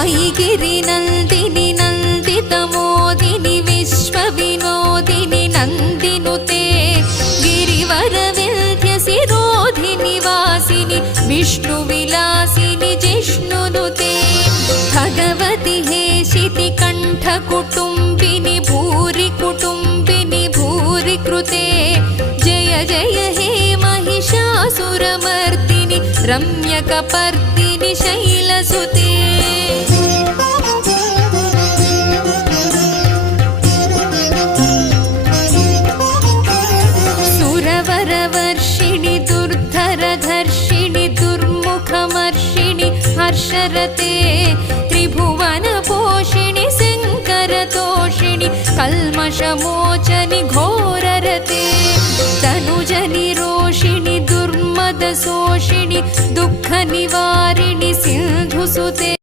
सायिगिरिनन्दिनि नन्दितमोदिनि विश्वविनोदिनि नन्दिनुते गिरिवरविन्ध्यसिरोधिनि वासिनि विष्णुविलासिनि जिष्णुनुते भगवति हेशितिकण्ठकुटुम्बिनि भूरि कुटुम्बिनि भूरि कृते जय जय हे महिषासुरमर्दिनि रम्यकपर्दिनि शैलसुते सुरवरवर्षिणि दुर्धरधर्षिणि दुर्मुखमर्षिणि हर्षरते त्रिभुवनपोषिणि शङ्करतोषिणि कल्मषमोचनि घोररते तनुजनिरोषिणि दुर्मदशोषिणि दुःखनिवारिणि सिन्धुसुते।